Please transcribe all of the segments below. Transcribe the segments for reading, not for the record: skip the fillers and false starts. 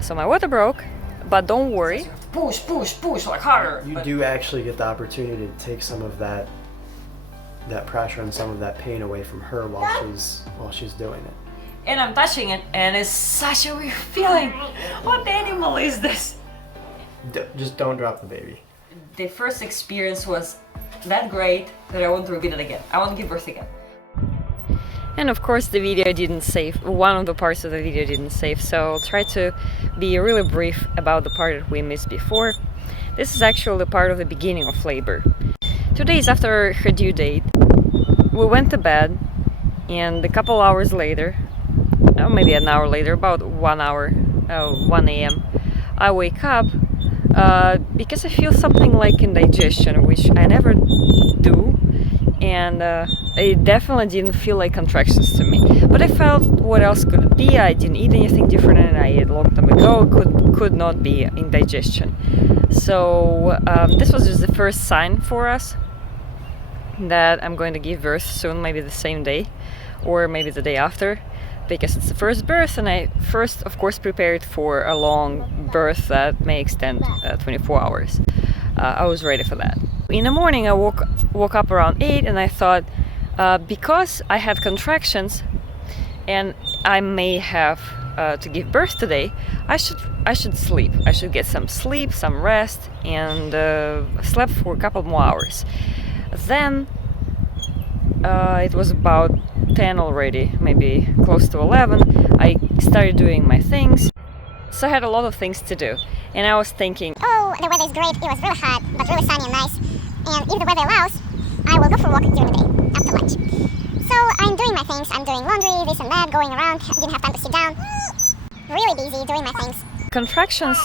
So my water broke, but don't worry. Push, like harder. You do actually get the opportunity to take some of that pressure and some of that pain away from her while she's doing it. And I'm touching it, and it's such a weird feeling. What animal is this? Just don't drop the baby. The first experience was that great that I want to repeat it again. I want to give birth again. And of course the video didn't save, one of the parts of the video didn't save, so I'll try to be really brief about the part that we missed before. This is actually the part of the beginning of labor. 2 days after her due date, we went to bed, and a couple hours later, maybe an hour later, about 1 a.m., I wake up because I feel something like indigestion, which I never do, and it definitely didn't feel like contractions to me. But I felt, what else could it be? I didn't eat anything different, and I ate a long time ago. Could not be indigestion. So this was just the first sign for us that I'm going to give birth soon, maybe the same day, or maybe the day after, because it's the first birth, and I first, of course, prepared for a long birth that may extend 24 hours. I was ready for that. In the morning, I woke up around 8, and I thought, because I had contractions, and I may have to give birth today, I should sleep. I should get some sleep, some rest, and slept for a couple more hours. Then it was about 10 already, maybe close to 11. I started doing my things, so I had a lot of things to do, and I was thinking, oh, the weather is great. It was really hot, but really sunny and nice, and if the weather allows, I will go for a walk during the day after lunch. So I'm doing my things. I'm doing laundry, this and that, going around. Didn't have time to sit down. Really busy doing my things. Contractions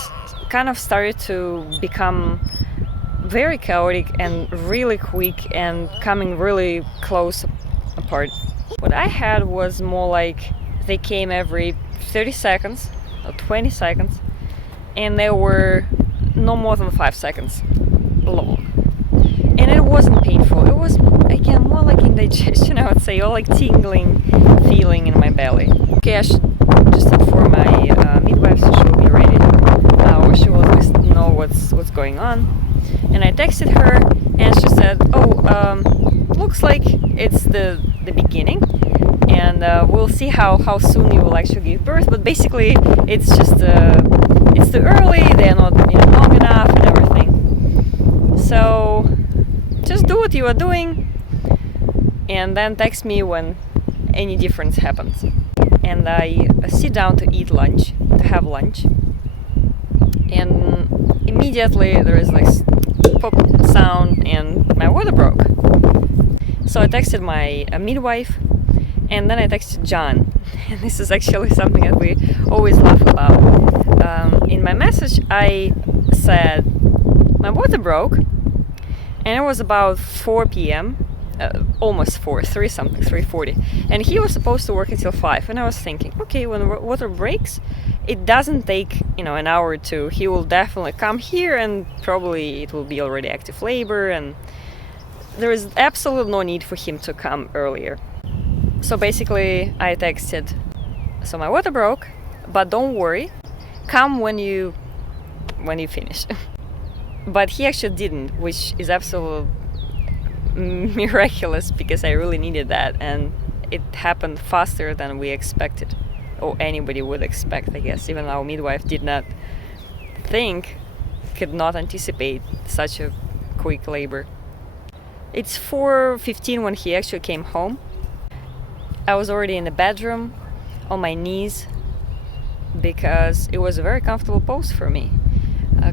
kind of started to become very chaotic and really quick and coming really close apart. What I had was more like they came every 30 seconds or 20 seconds, and they were no more than 5 seconds long. And it wasn't painful. It was, again, more like indigestion, I would say, or like tingling feeling in my belly. Okay, I should just inform my midwife so she'll be ready, or she will at least know what's going on. And I texted her, and she said, oh, looks like it's the beginning, and we'll see how soon you will actually give birth, but basically it's just it's too early, they're not long enough and everything. So just do what you are doing, and then text me when any difference happens. And I sit down to eat lunch, to have lunch, and immediately there is like pop sound and my water broke. So I texted my midwife, and then I texted John, and this is actually something that we always laugh about. In my message I said my water broke, and it was about 4 p.m. Almost 4, 3:40, and he was supposed to work until 5, and I was thinking, okay, when water breaks, it doesn't take an hour or two. He will definitely come here, and probably it will be already active labor, and there is absolutely no need for him to come earlier. So basically I texted, so my water broke, but don't worry, come when you finish. But he actually didn't, which is absolutely miraculous, because I really needed that, and it happened faster than we expected, or anybody would expect, I guess. Even our midwife could not anticipate such a quick labor. It's 4:15 when he actually came home. I was already in the bedroom on my knees, because it was a very comfortable pose for me,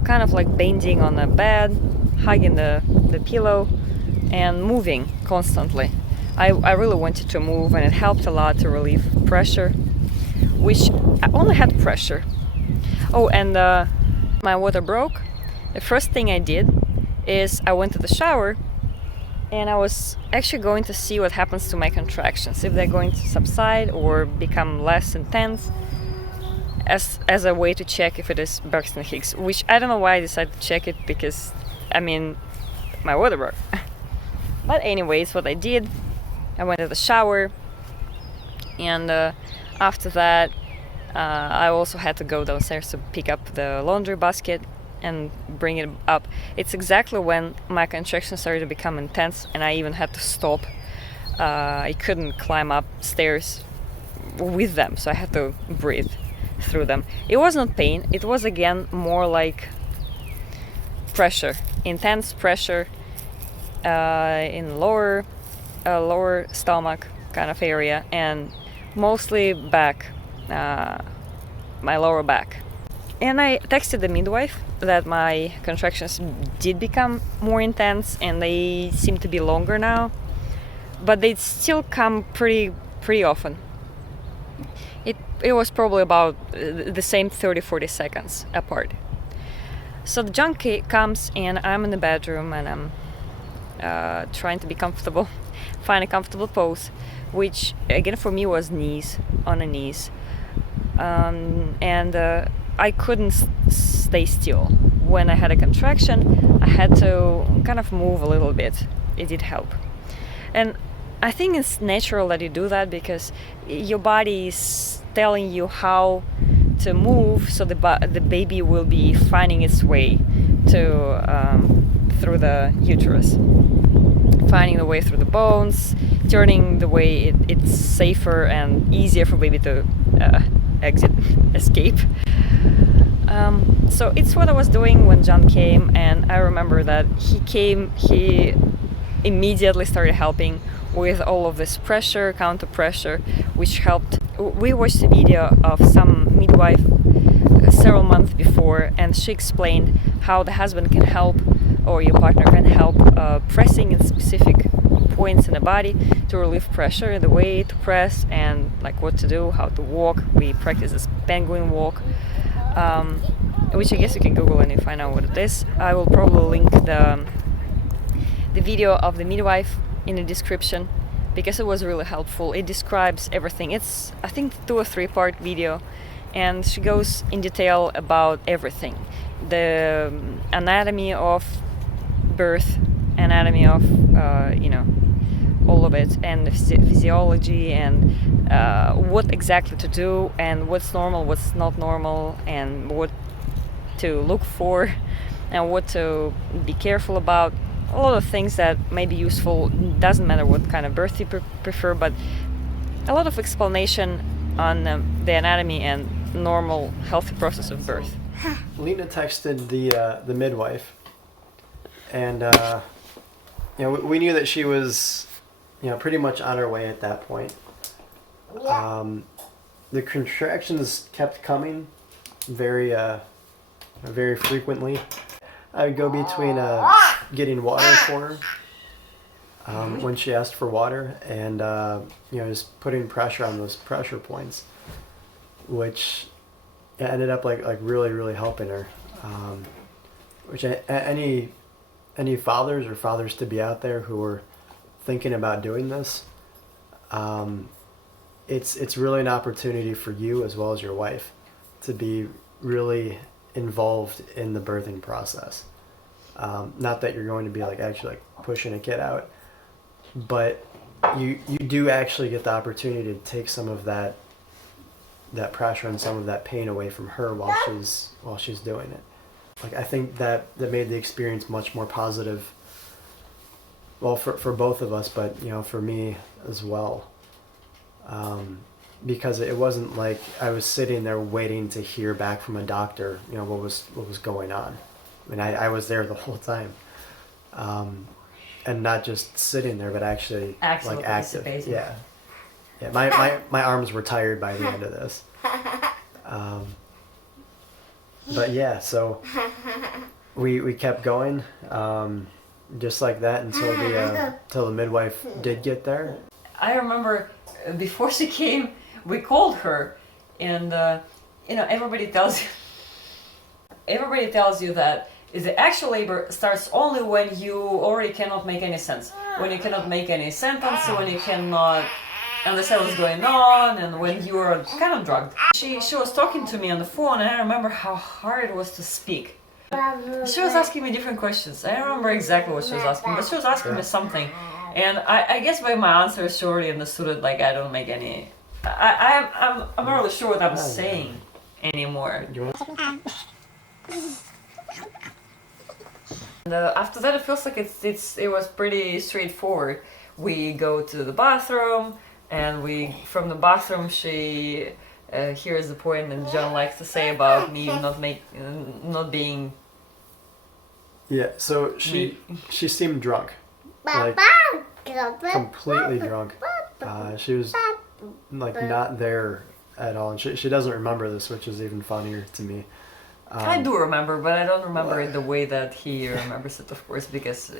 kind of like bending on the bed, hugging the pillow, and moving constantly. I really wanted to move, and it helped a lot to relieve pressure, which I only had pressure. Oh, and my water broke. The first thing I did is I went to the shower, and I was actually going to see what happens to my contractions, if they're going to subside or become less intense, as a way to check if it is Braxton Hicks, which I don't know why I decided to check it, because my water broke. But anyways, what I did, I went to the shower, and after that I also had to go downstairs to pick up the laundry basket and bring it up. It's exactly when my contractions started to become intense, and I even had to stop. I couldn't climb up stairs with them, so I had to breathe through them. It was not pain, it was again more like pressure, intense pressure in lower stomach kind of area, and mostly back, my lower back. And I texted the midwife that my contractions did become more intense and they seem to be longer now, but they still come pretty often. It was probably about the same 30-40 seconds apart. So the John comes and I'm in the bedroom and I'm trying to be comfortable, find a comfortable pose, which again for me was on the knees. And I couldn't stay still. When I had a contraction, I had to kind of move a little bit. It did help. And I think it's natural that you do that because your body is telling you how to move, so the baby will be finding its way through the uterus, finding the way through the bones, turning the way it's safer and easier for baby to escape. So it's what I was doing when John came, and I remember that he immediately started helping with all of this pressure, counter pressure, which helped. We watched a video of some midwife several months before, and she explained how the husband can help, or your partner can help, pressing in specific points in the body to relieve pressure, the way to press, and like what to do, how to walk. We practice this penguin walk, which I guess you can Google and find out what it is. I will probably link the video of the midwife in the description because it was really helpful. It describes everything. It's, I think, 2 or 3 part video, and she goes in detail about everything: the anatomy of birth, anatomy of all of it, and the physiology, and what exactly to do, and what's normal, what's not normal, and what to look for, and what to be careful about. A lot of things that may be useful. Doesn't matter what kind of birth you prefer, but a lot of explanation on the anatomy and normal healthy process of birth. Lena texted the midwife, and we knew that she was pretty much on her way at that point. The contractions kept coming very frequently. I would go between getting water for her when she asked for water, and just putting pressure on those pressure points, which ended up like really helping her. Which any fathers or fathers to be out there who are thinking about doing this, it's really an opportunity for you as well as your wife to be really involved in the birthing process. Not that you're going to be actually pushing a kid out, but you do actually get the opportunity to take some of that pressure and some of that pain away from her while she's doing it. I think that made the experience much more positive. Well, for both of us, but for me as well, because it wasn't like I was sitting there waiting to hear back from a doctor, what was going on. I mean, I was there the whole time, and not just sitting there, but actually active. Yeah. My arms were tired by the end of this. But yeah, so we kept going, just like that until the midwife did get there. I remember before she came, we called her, and everybody tells you that the actual labor starts only when you already cannot make any sense, when you cannot make any sentence, when you cannot understand what's going on, and when you are kind of drugged. She was talking to me on the phone, and I remember how hard it was to speak. She was asking me different questions. I don't remember exactly what she was asking, but she was asking me something. And I guess by my answer she already understood it, I don't make any I'm not really sure what I'm Oh, saying anymore. You want? And, after that, it feels like it was pretty straightforward. We go to the bathroom, and from the bathroom she hears the point that John likes to say about me not being. Yeah. So she seemed drunk, like completely drunk. She was like not there at all, and she doesn't remember this, which is even funnier to me. I do remember, but I don't remember it the way that he remembers it, of course, because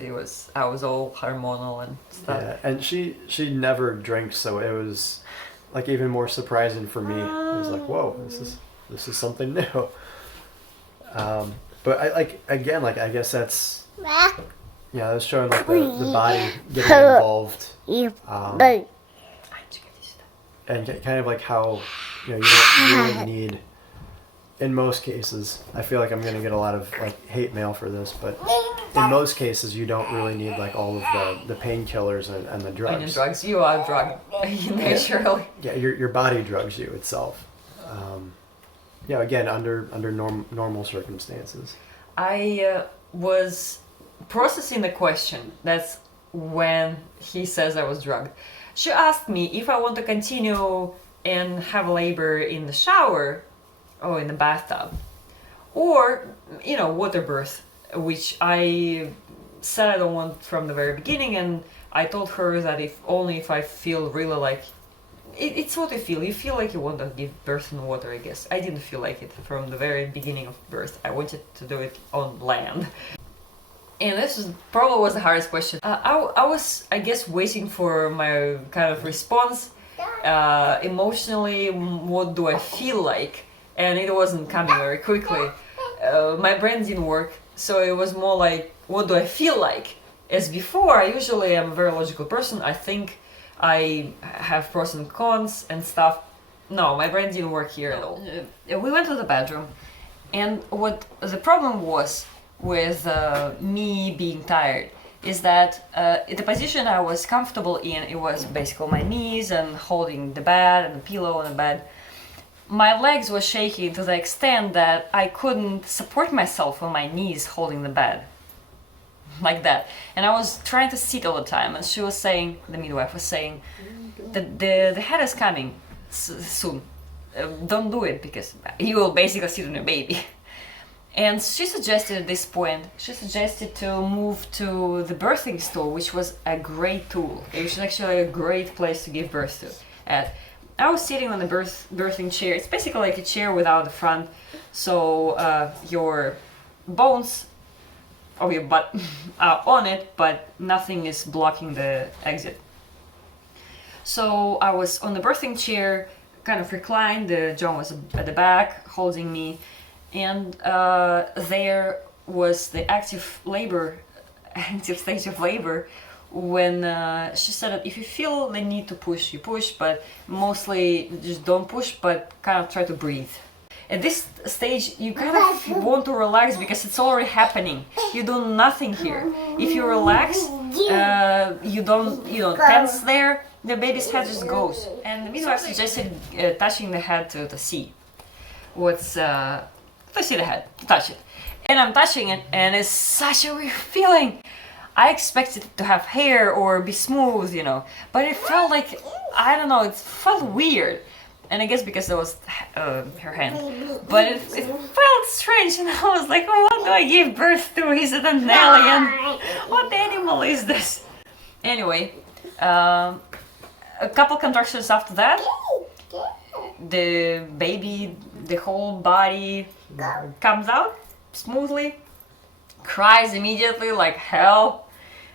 I was all hormonal and stuff. Yeah, and she never drinks, so it was like even more surprising for me. It was like, whoa, this is something new. But I guess that's that's showing like the body getting involved, and kind of like how you don't really need. In most cases, I feel like I'm gonna get a lot of like hate mail for this, but in most cases, you don't really need like all of the painkillers and the drugs. And the drugs, you are drugged naturally. Yeah, your body drugs you itself. Again, under normal circumstances. I was processing the question. That's when he says I was drugged. She asked me if I want to continue and have labor in the shower. Oh, in the bathtub, or water birth, which I said I don't want from the very beginning, and I told her that if I feel really like it's what you feel. You feel like you want to give birth in water. I guess I didn't feel like it from the very beginning of birth. I wanted to do it on land, and this probably was the hardest question. I was, I guess, waiting for my kind of response. Emotionally, what do I feel like? And it wasn't coming very quickly. My brain didn't work, so it was more like, what do I feel like? As before, I usually am a very logical person. I think I have pros and cons and stuff. No, my brain didn't work here at all. We went to the bedroom, and what the problem was with me being tired is that the position I was comfortable in, it was basically my knees and holding the bed and the pillow on the bed. My legs were shaking to the extent that I couldn't support myself on my knees holding the bed. Like that. And I was trying to sit all the time, and she was saying, the midwife was saying, the head is coming soon. Don't do it because you will basically sit on your baby. And she suggested at this point, to move to the birthing stool, which was a great tool. It was actually a great place to give birth to. I was sitting on the birthing chair. It's basically like a chair without the front, so your bones of your butt are on it, but nothing is blocking the exit. So I was on the birthing chair, kind of reclined. John was at the back, holding me, and there was the active stage of labor. When she said that if you feel the need to push, you push, but mostly just don't push, but kind of try to breathe. At this stage, you kind of want to relax because it's already happening. You do nothing here. If you relax, you don't tense there, the baby's head just goes. And the midwife suggested touching the head to see what's, to see the head, to touch it. And I'm touching it, and it's such a weird feeling. I expected it to have hair or be smooth, but it felt like, I don't know, it felt weird. And I guess because it was her hand. But it felt strange, and I was like, what do I give birth to? Is it an alien? What animal is this? Anyway, a couple contractions after that, the baby, the whole body comes out smoothly. Cries immediately like hell.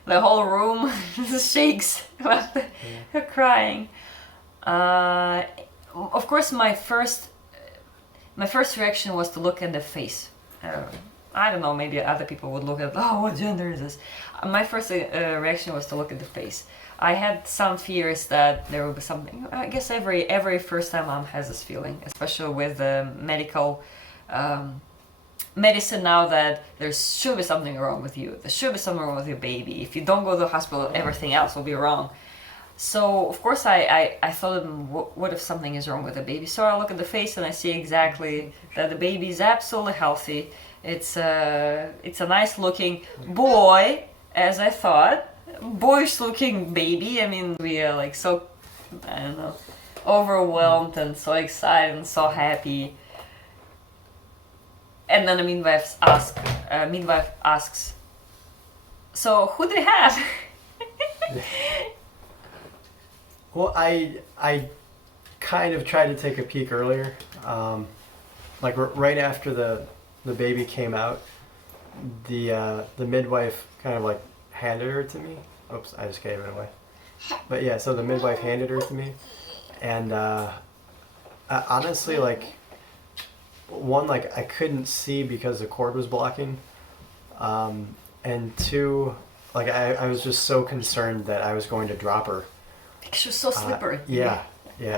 The whole room shakes after her crying. Of course, my first reaction was to look at the face. I don't know, maybe other people would look at, what gender is this? My first reaction was to look at the face. I had some fears that there would be something. I guess every first-time mom has this feeling, especially with medical. Medicine now that there should be something wrong with you. There should be something wrong with your baby. If you don't go to the hospital, everything else will be wrong. So of course I thought, what if something is wrong with the baby? So I look at the face and I see exactly that the baby is absolutely healthy. It's a nice looking boy, as I thought, boyish looking baby. I mean, we are like so, I don't know, overwhelmed and so excited and so happy. And then the midwife asks, so who did he have? Well, I kind of tried to take a peek earlier, like right after the baby came out. The midwife kind of like handed her to me. Oops, I just gave it away. But yeah, so the midwife handed her to me, and honestly, like, one, like I couldn't see because the cord was blocking, and two, like I was just so concerned that I was going to drop her. She was so slippery. Yeah.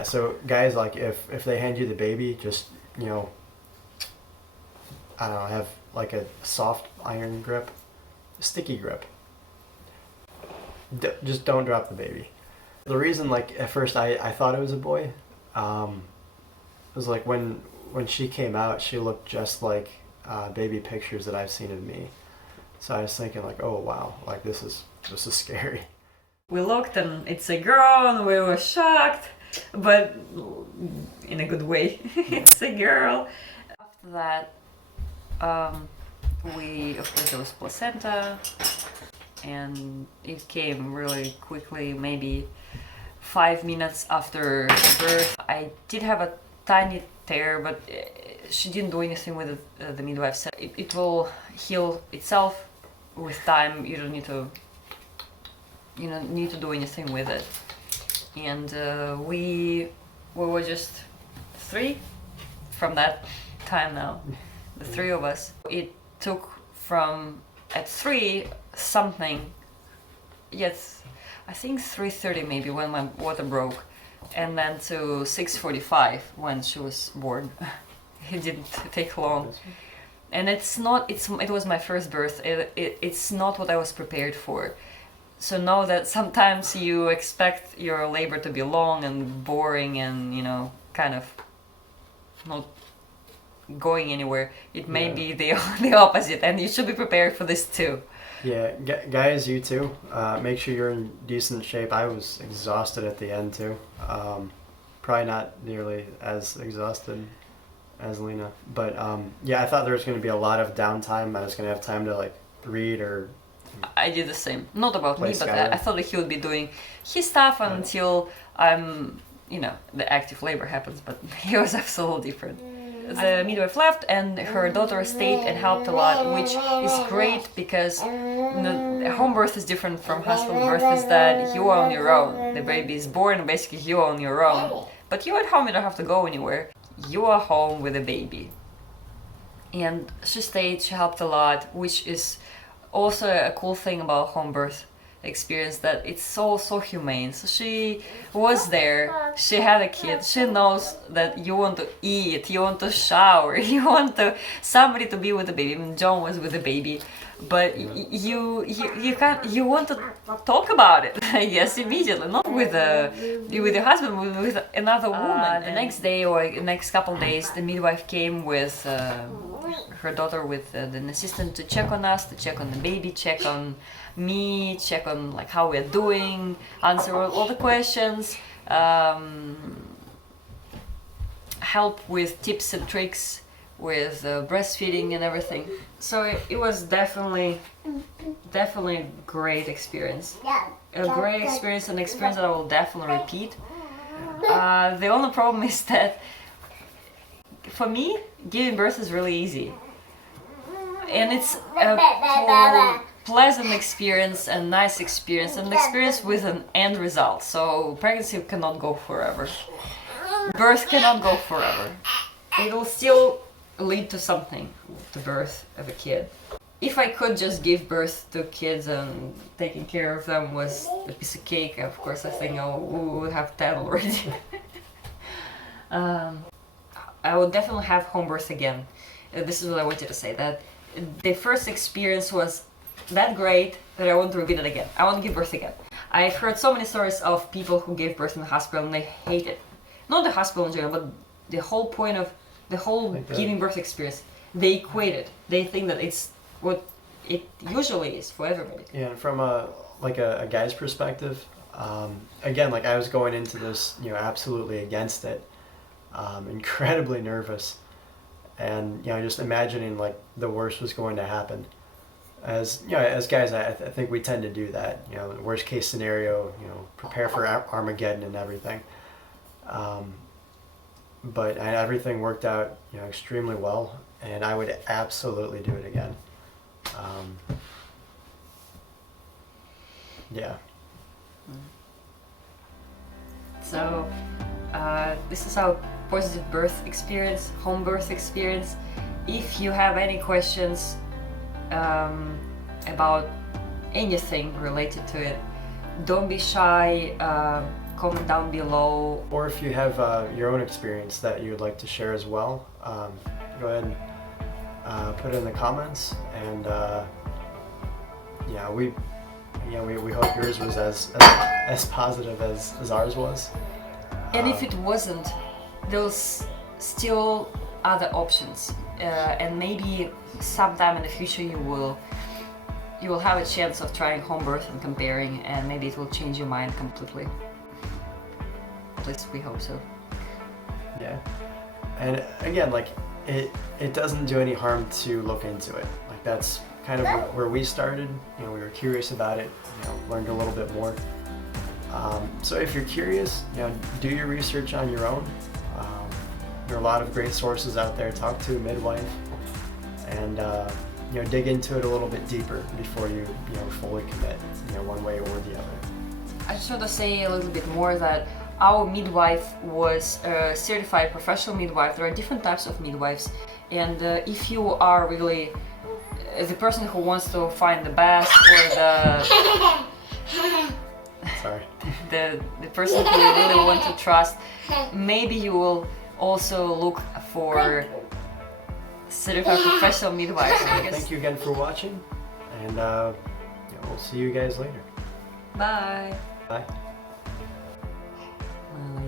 So guys, like if they hand you the baby, just, you know, I don't know, have like a soft iron grip, sticky grip. Just don't drop the baby. The reason, like, at first I thought it was a boy, was like when she came out, she looked just like baby pictures that I've seen of me. So I was thinking like, oh wow, like this is scary. We looked and it's a girl and we were shocked, but in a good way. It's a girl. After that, of course there was placenta, and it came really quickly, maybe 5 minutes after birth. I did have a tiny tear, but she didn't do anything with it. The midwife said it will heal itself with time. You don't need to do anything with it. And we were just 3 from that time now, the 3 of us. It took from at 3 something, yes, I think 3:30 maybe when my water broke, and then to 6:45 when she was born. It didn't take long. And it was my first birth. It's not what I was prepared for. So know that sometimes you expect your labor to be long and boring and, you know, kind of not going anywhere. It may be the opposite, and you should be prepared for this too. Yeah, guys, you too. Make sure you're in decent shape. I was exhausted at the end too. Probably not nearly as exhausted as Lena, but yeah, I thought there was going to be a lot of downtime. I was going to have time to like read or. I did the same. Not about me, but Skyrim. I thought that he would be doing his stuff until the active labor happens, but he was absolutely different. The midwife left and her daughter stayed and helped a lot, which is great because home birth is different from hospital birth, is that you are on your own. The baby is born, basically you are on your own. But you're at home, you don't have to go anywhere. You are home with a baby. And she stayed, she helped a lot, which is also a cool thing about home birth experience, that it's so humane. So she was there, she had a kid, she knows that you want to eat, you want to shower, you want somebody to be with the baby. I mean, John was with the baby, but you want to talk about it, I guess, immediately, not with your husband, with another woman. The next day or the next couple of days, the midwife came with her daughter with an assistant to check on us, to check on the baby, check on me, check on like how we're doing, answer all the questions, help with tips and tricks with breastfeeding and everything. So it was definitely a great experience. A great experience, an experience that I will definitely repeat. The only problem is that for me, giving birth is really easy. And it's a pleasant experience and nice experience, and experience with an end result. So pregnancy cannot go forever. Birth cannot go forever. It will still lead to something, the birth of a kid. If I could just give birth to kids and taking care of them was a piece of cake, of course I think we would have 10 already. I would definitely have home birth again. This is what I wanted to say, that the first experience was that great that I want to repeat it again. I want to give birth again. I've heard so many stories of people who gave birth in the hospital and they hate it. Not the hospital in general, but the whole point of the whole Like giving birth experience. They equate it. They think that it's what it usually is for everybody. Yeah, and from a guy's perspective, again, like I was going into this, absolutely against it, incredibly nervous, and just imagining like the worst was going to happen. As as guys, I think we tend to do that. Worst case scenario, prepare for Armageddon and everything. But everything worked out, extremely well, and I would absolutely do it again. Yeah. So this is our positive birth experience, home birth experience. If you have any questions about anything related to it, don't be shy. Comment down below. Or if you have your own experience that you would like to share as well, go ahead and put it in the comments. And we hope yours was as positive as ours was. And if it wasn't, there's still other options, and maybe sometime in the future you will have a chance of trying home birth and comparing, and maybe it will change your mind completely. At least we hope so. Yeah. And again, like it doesn't do any harm to look into it. Like that's kind of where we started. We were curious about it. Learned a little bit more. So if you're curious, do your research on your own. There are a lot of great sources out there. Talk to a midwife, and dig into it a little bit deeper before you fully commit, one way or the other. I just want to say a little bit more that our midwife was a certified professional midwife. There are different types of midwives, and if you are really the person who wants to find the best, or Sorry. the person who you really want to trust, maybe you will also look for certified professional midwives. Thank you again for watching, and we'll see you guys later. Bye. Bye. Well, I